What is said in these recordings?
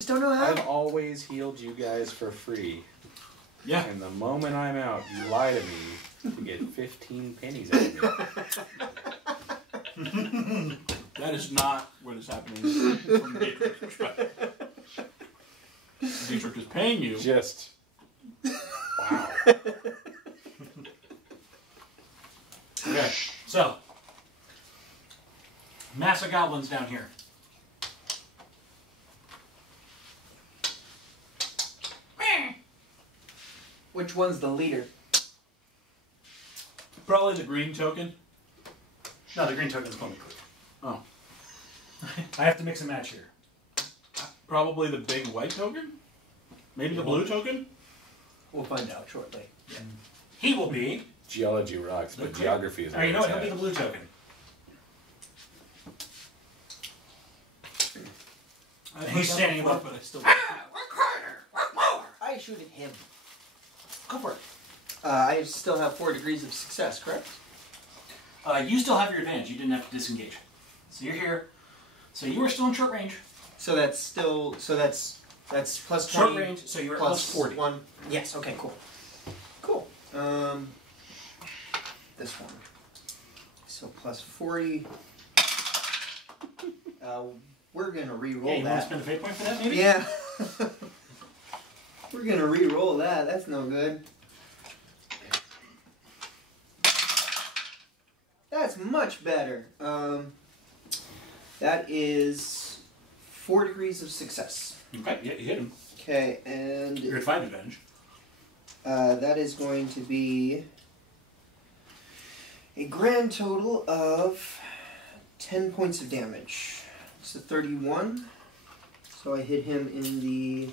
Just don't know how. I've always healed you guys for free. Yeah. And the moment I'm out, you lie to me to get 15 pennies out of me. That is not what is happening from Dietrich's perspective. Dietrich is paying you. Just... Wow. Okay, so mass of goblins down here. Which one's the leader? Probably the green token. No, the green token's going to be quick. Oh. I have to mix and match here. Probably the big white token? Maybe the blue token? We'll find out shortly. Yeah. He will be. Geology rocks, but geography is... You know what? He'll be the blue token. He's standing above. But I still... Work harder! Work more! I shoot at him. Go for it. I still have 4 degrees of success, correct? You still have your advantage. You didn't have to disengage. So you're here. So you are still in short range. So that's still... So that's plus 20. Short range, so you're at plus plus 40. 1. Yes, okay, cool. Cool. This one. So plus 40. We're going to re-roll you that. want to spend a fate point for that, maybe? Yeah. We're going to re-roll that. That's no good. That's much better. That is 4 degrees of success. Okay, yeah, you hit him. Okay, and You're at 5 advantage. that is going to be a grand total of 10 points of damage. It's a 31. So I hit him in the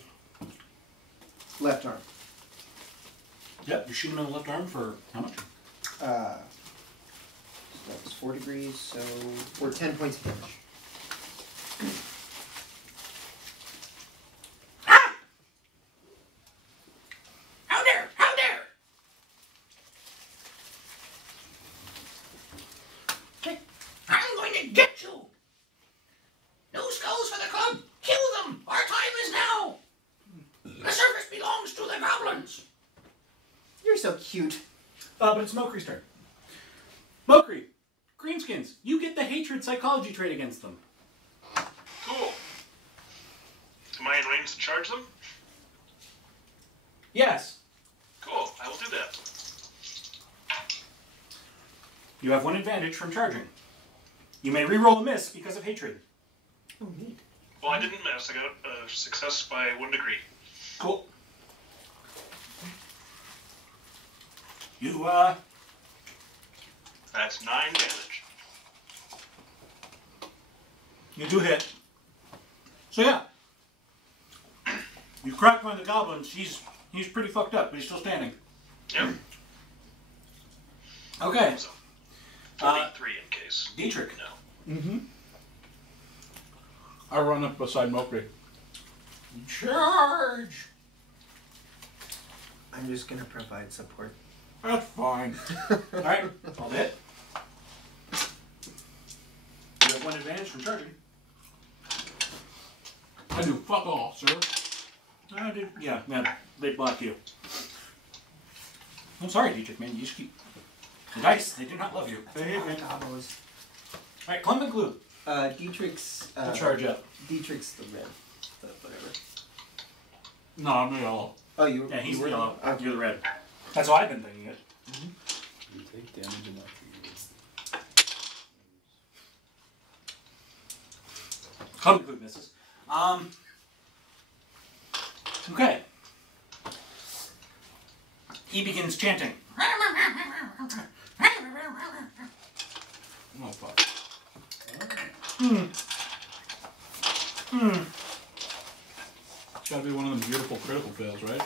left arm. Yep, you shoot him in the left arm for how much? So that was 4 degrees, so for 10 points of damage. How dare! How dare! Okay. I'm going to get you! No skulls for the club! Kill them! Our time is now! The service belongs to the goblins! You're so cute. But it's Mokri's turn. Mokri! Greenskins, you get the hatred psychology trait against them. Cool. Am I in range to charge them? Yes. Cool, I will do that. You have 1 advantage from charging. You may re-roll a miss because of hatred. Oh, neat. Well, I didn't miss. I got a success by 1 degree. Cool. You, That's 9 damage. you do hit. So yeah. You cracked one of the goblins. He's pretty fucked up, but he's still standing. Yep. Okay. So, 43 in case. Dietrich. No. Mm-hmm. I run up beside Mokri. Charge! I'm just going to provide support. That's fine. Alright, I'll hit. You have 1 advantage from charging. I do fuck all, sir. I did. Yeah, man, they block you. I'm sorry, Dietrich, man. You just keep... The dice, they do not love you. They hate me. Gobos. Alright, Clem and Glue. Dietrich's... I'll charge up. Dietrich's the red. The whatever. No, I'm the yellow. Oh, you were... Yeah, he's you the were- yellow. Okay. You're the red. That's why I've been thinking it. You take damage enough for you. Clem and Glue misses. Okay. He begins chanting. Oh, fuck. It's gotta be one of them beautiful critical fails, right?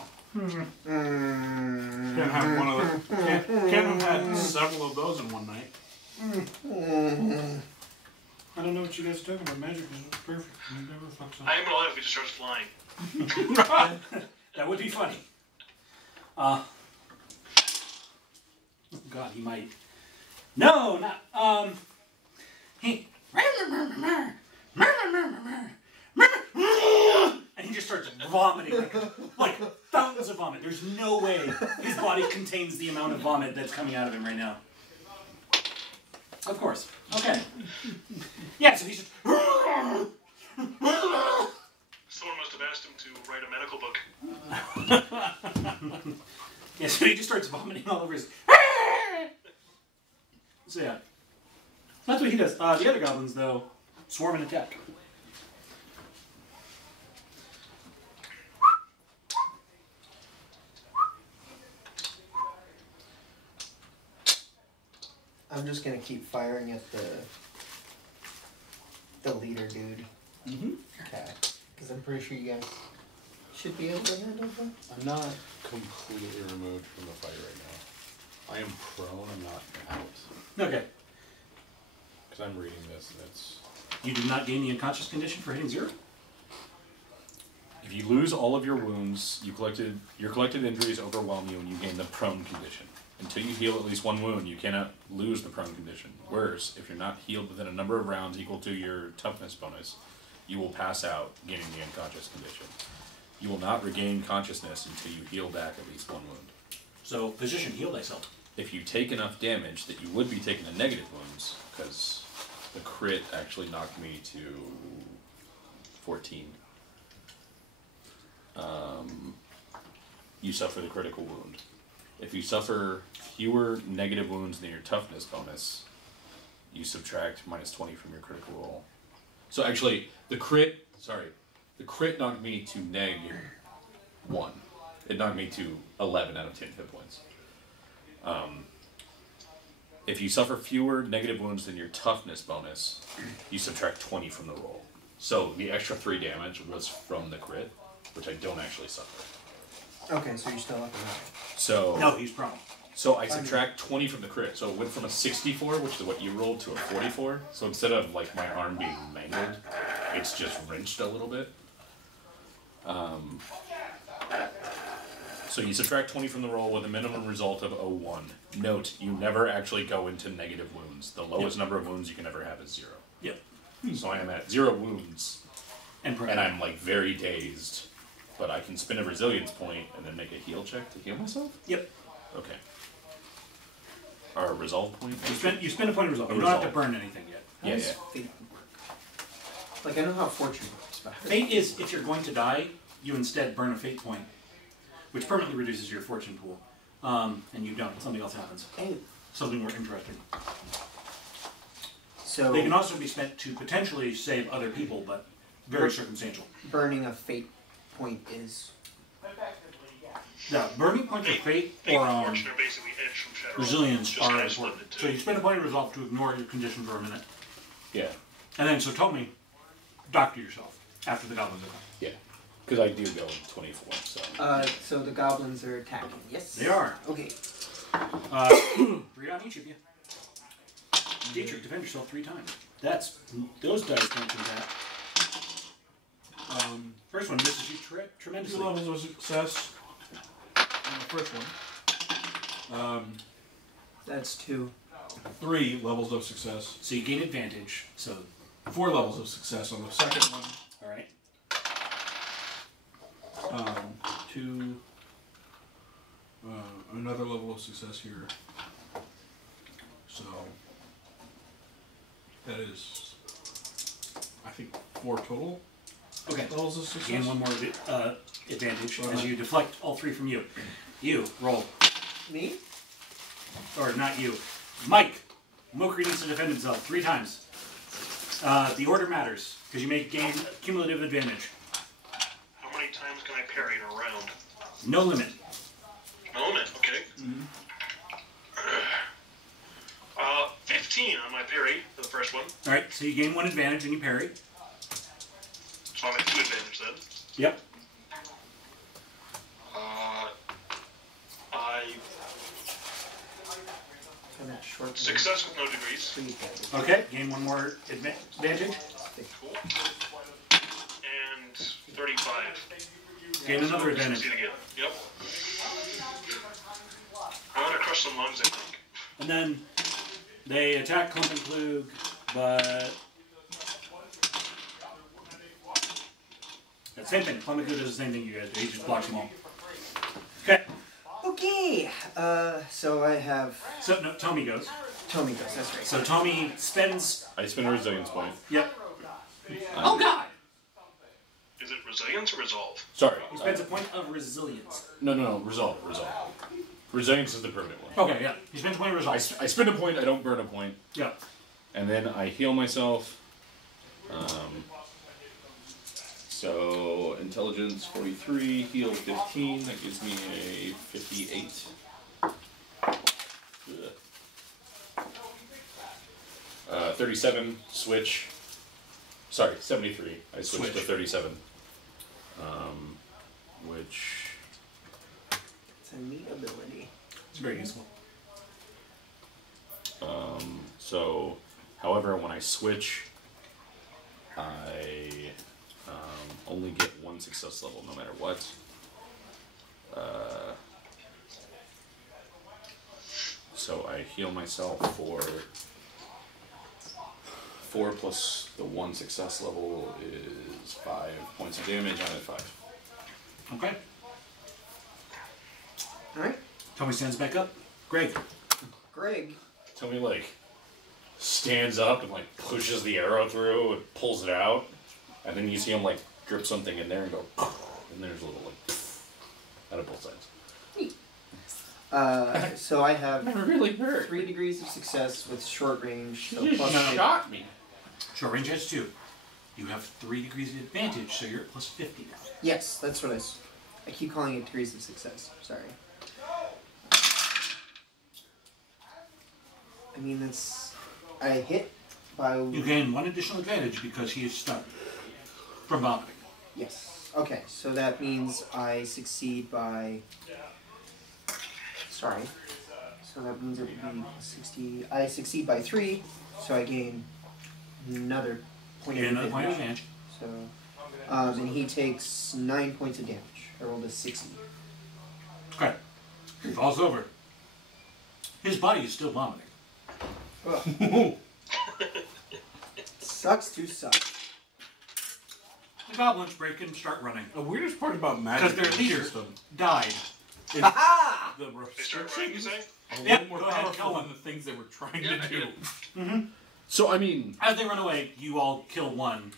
Can't have one of them. Can't have had several of those in one night. I don't know what you guys are talking about. Magic is perfect. It never fucks up. I am gonna let if he just starts flying. That would be funny. Oh God, he might. No, not. He. And he vomiting, like fountains of vomit. There's no way his body contains the amount of vomit that's coming out of him right now. Of course. Okay. Yeah, so he's just... Someone must have asked him to write a medical book. Yeah, so he just starts vomiting all over his... So yeah. That's what he does. The other goblins, though, swarm and attack. I'm just gonna keep firing at the leader dude. Mm-hmm. Okay. Because I'm pretty sure you guys should be able to handle that. I'm not completely removed from the fight right now. I am prone, I'm not out. Okay. Because I'm reading this and it's... You did not gain the unconscious condition for hitting 0? If you lose all of your wounds, your collected injuries overwhelm you and you gain the prone condition. Until you heal at least 1 wound, you cannot lose the prone condition. Worse, if you're not healed within a number of rounds equal to your toughness bonus, you will pass out, gaining the unconscious condition. You will not regain consciousness until you heal back at least 1 wound. So, physician, heal thyself. If you take enough damage that you would be taking the negative wounds, because the crit actually knocked me to 14, you suffer the critical wound. If you suffer fewer negative wounds than your toughness bonus, you subtract -20 from your critical roll. So actually, the crit knocked me to -1. It knocked me to 11 out of 10 hit points. If you suffer fewer negative wounds than your toughness bonus, you subtract 20 from the roll. So the extra 3 damage was from the crit, which I don't actually suffer. Okay, so you're still up and up. So No, he's prone. So I subtract 20 from the crit. So it went from a 64, which is what you rolled, to a 44. So instead of like my arm being mangled, it's just wrenched a little bit. So you subtract 20 from the roll with a minimum result of 01. Note, you never actually go into negative wounds. The lowest number of wounds you can ever have is 0. Yep. So I am at 0 wounds, And I'm like very dazed. But I can spend a resilience point and then make a heal check to heal myself? Yep. Okay. Or a resolve point? You spend a point of resolve. You don't have to burn anything yet. Yeah, yeah. Fate work? Like, I know how fortune works, but... Fate is, if you're going to die, you instead burn a fate point, which permanently reduces your fortune pool. And you don't. Something else happens. Hey. Something more interesting. So... They can also be spent to potentially save other people, but very circumstantial. Burning a fate point is... Yeah, burning points of fate Fate or and fortune are basically edge from shadow. resilience Just are kinda important. split the two. So you spend a point of resolve to ignore your condition for a minute. Yeah. And then, so tell me, doctor yourself after the goblins are done. Yeah. Because I do go 24, so... so the goblins are attacking, yes? They are. Okay. 3 on each of you. Dietrich, defend yourself 3 times. Those dice can't do that. First one misses you tremendously. 2 levels of success on the first one. That's 2. 3 levels of success. So you gain advantage. So 4 levels of success on the second one. all right. 2. Another level of success here. So that is, I think, 4 total Okay. levels of success. Gain 1 more advantage as you deflect all 3 from you. You roll, Me? or not you. Mike. Mokri needs to defend himself 3 times. The order matters because you may gain cumulative advantage. How many times can I parry in a round? No limit. No limit, okay. 15 on my parry for the first one. All right. So you gain 1 advantage and you parry. So I'm at 2 advantage then. Yep. I'm at short. Success with no degrees. 3 advantage. Okay. Gain 1 more advantage. Cool. And 35. Gain another Succeed advantage. again. Yep. I'm gonna crush some lungs, I think. And then they attack Clump and Klug, but Same thing. Flamenco does the same thing you guys do. He just blocks them all. Okay. Okay. So I have. So no, Tommy goes. Tommy goes. That's right. So Tommy spends. I spend a resilience point. Yep. Oh God! Is it resilience or resolve? Sorry. He spends a point of resilience. No. Resolve. Resilience is the permanent one. Okay, yeah. He spends a point of resilience. I spend a point, I don't burn a point. Yeah. And then I heal myself. So, intelligence 43, heal 15, that gives me a 58. Ugh. 37, switch. Sorry, 73. I switched to 37. Which... It's a neat ability. It's very useful. So, however, when I switch, I only get one success level no matter what. So I heal myself for 4 plus the 1 success level is 5 points of damage. I'm at 5. Okay. Alright. Tommy stands back up. Greg. Greg. Tommy, like, stands up and, like, pushes the arrow through and pulls it out. And then you see him, like, drip something in there and go, and there's a little, like, out of both sides. So I have That really hurt. 3 degrees of success with short range. So You plus just shot me. Short range has 2. You have 3 degrees of advantage, so you're at plus 50 now. Yes, that's what I keep calling it degrees of success. Sorry. I mean, that's... I hit by... You gain 1 additional advantage because he is stunned from vomiting. Yes. Okay, so that means I succeed by... Sorry. So that means it would be 60... I succeed by 3, so I gain another point You of gain another point of advantage. advantage. So, and he takes 9 points of damage. I rolled a 60. Okay. He falls over. His body is still vomiting. Ugh. Sucks to suck. The goblins break and start running. The weirdest part about magic Because their leader system died. is Aha! the They start running, you restrictions say? are a Yeah, little more go ahead, kill powerful one. than the things they were trying to do. Mm-hmm. So, I mean, As they run away, you all kill one.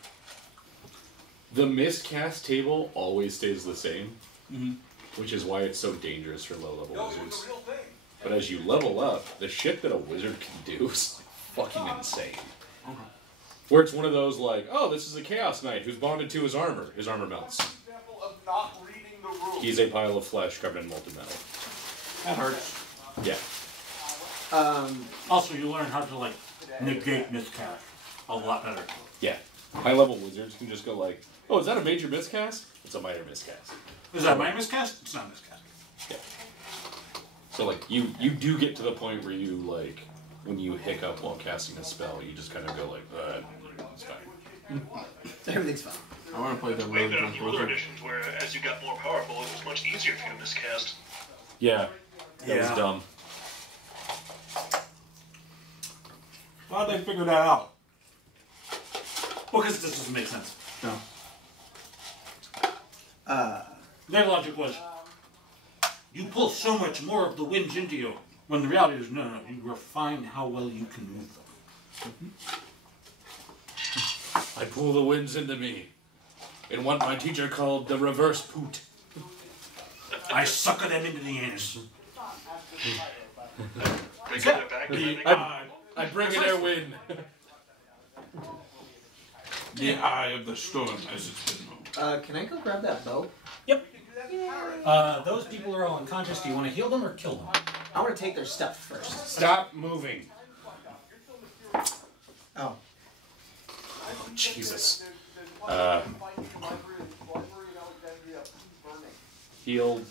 the miscast table always stays the same, Mhm. which is why it's so dangerous for low-level wizards. But as you level up, the shit that a wizard can do is fucking insane. Where it's one of those like, oh, this is a Chaos Knight who's bonded to his armor. His armor melts. He's a pile of flesh covered in molten metal. That hurts. Yeah. Also, you learn how to, like, negate miscast a lot better. Yeah. High-level wizards can just go like, oh, is that a major miscast? It's a minor miscast. Is that my miscast? It's not miscast. Yeah. So, like, you do get to the point where you, like, when you hiccup while casting a spell, you just kind of go like, it's fine. Everything's fine. I want to play the We've really been on drunk few other wizard. editions where, as you got more powerful, it was much easier for you to miscast. Yeah. That was Yeah. dumb. How'd they figure that out? Well, because this doesn't make sense. No. Their logic was, you pull so much more of the winds into you, when the reality is, no, you refine how well you can move them. I pull the winds into me in what my teacher called the reverse poot. I sucker them into the anus. They get it back. I bring in their wind. The eye of the storm as it's been moved. Can I go grab that bow? Yep. Those people are all unconscious. Do you want to heal them or kill them? I want to take their stuff first. Stop moving. Oh. Oh, Jesus. Healed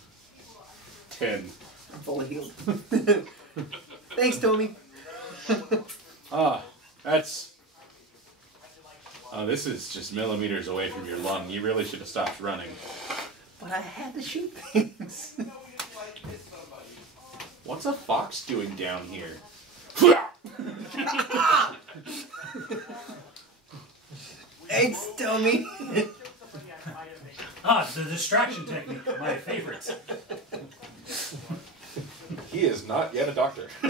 10. I'm fully healed. Thanks, Tommy. That's... this is just millimeters away from your lung. You really should have stopped running. But I had to shoot things. What's a fox doing down here? Thanks, Tommy. Ah, the distraction technique, my favorite. He is not yet a doctor. He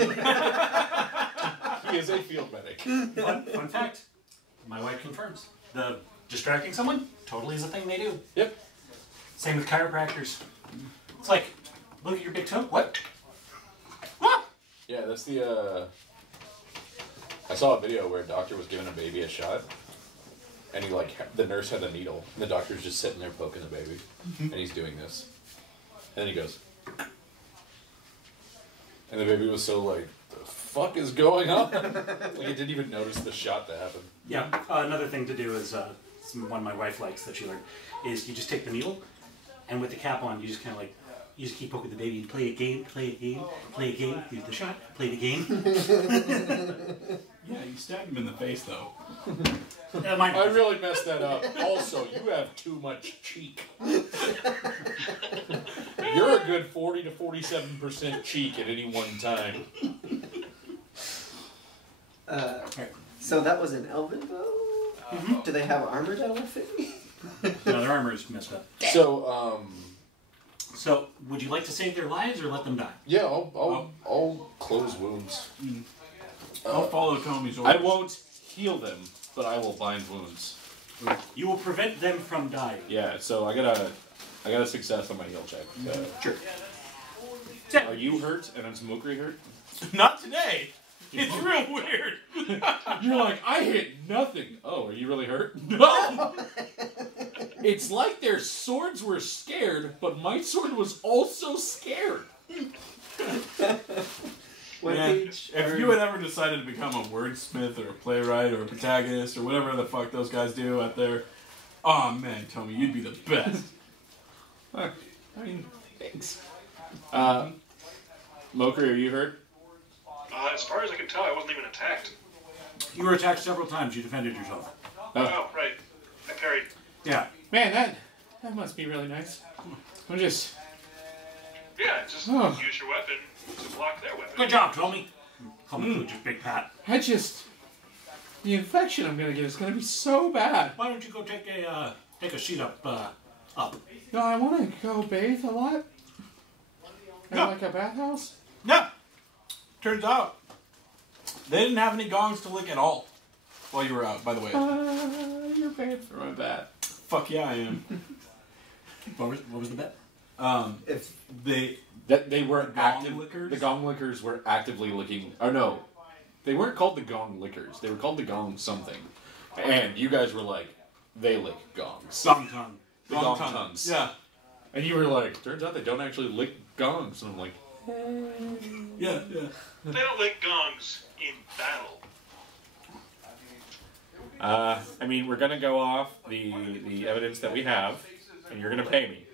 is a field medic. Fun fact, my wife confirms. The distracting someone totally is a thing they do. Yep. Same with chiropractors. It's like, look at your big toe. What? What? Yeah, that's the, I saw a video where a doctor was giving a baby a shot, and he, like, the nurse had the needle, and the doctor's just sitting there poking the baby, and he's doing this. And then he goes, and the baby was so like, the fuck is going on? Like, it didn't even notice the shot that happened. Yeah, another thing to do is, one my wife likes that she learned, is you just take the needle, and with the cap on, you just kind of like, you just keep poking the baby, play a game, play a game, play a game, do the shot, play the game. Yeah, you stabbed him in the face, though. I really messed that up. Also, you have too much cheek. You're a good 40 to 47% cheek at any one time. So that was an elven bow? Do they have armor that'll fit me? No, their armor is messed up. So, So, would you like to save their lives or let them die? yeah, I'll close wounds. I'll follow Tommy's orders. I won't heal them, but I will bind wounds. You will prevent them from dying. Yeah, so I got a success on my heal check. Sure. Are you hurt and is Mukri hurt? Not today. It's real weird. You're like, I hit nothing. Oh, are you really hurt? No. It's like their swords were scared, but my sword was also scared. What Man, age? if you had ever decided to become a wordsmith or a playwright or a protagonist or whatever the fuck those guys do out there, oh man, Tommy, you'd be the best. I mean, thanks. Mokri, are you hurt? As far as I can tell, I wasn't even attacked. You were attacked several times. You defended yourself. Oh, right. I parried. Yeah. Man, that must be really nice. I'm just... Yeah, just use your weapon to block their weapon. Good job, Tommy. Call me just big pat. The infection I'm gonna get is gonna be so bad. Why don't you go take a seat up? No, I want to go bathe a lot. Yeah. Like a bathhouse. Yeah. Turns out, they didn't have any gongs to lick at all while you were out, by the way. You're paying for my bat. Fuck yeah, I am. What was the bet? If They were gong active. lickers? The gong lickers were actively licking. Oh no, they weren't called the gong lickers. They were called the gong something. And you guys were like, they lick gongs. Gong tongue. The gong tongues. Yeah. And you were like, turns out they don't actually lick gongs. And I'm like, Yeah. They don't lick gongs in battle. I mean, we're gonna go off the evidence that we have, and you're gonna pay me.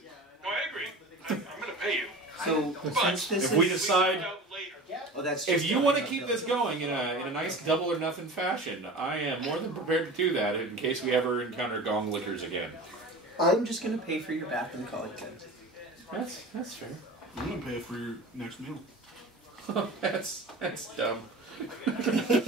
No, I agree. I'm going to pay you. so since this If is we decide, Out later. oh, that's if just you a- want to keep this going in a nice double or nothing fashion, I am more than prepared to do that in case we ever encounter gong lickers again. I'm just gonna pay for your bath and call it good. That's fair. I'm gonna pay for your next meal. That's dumb.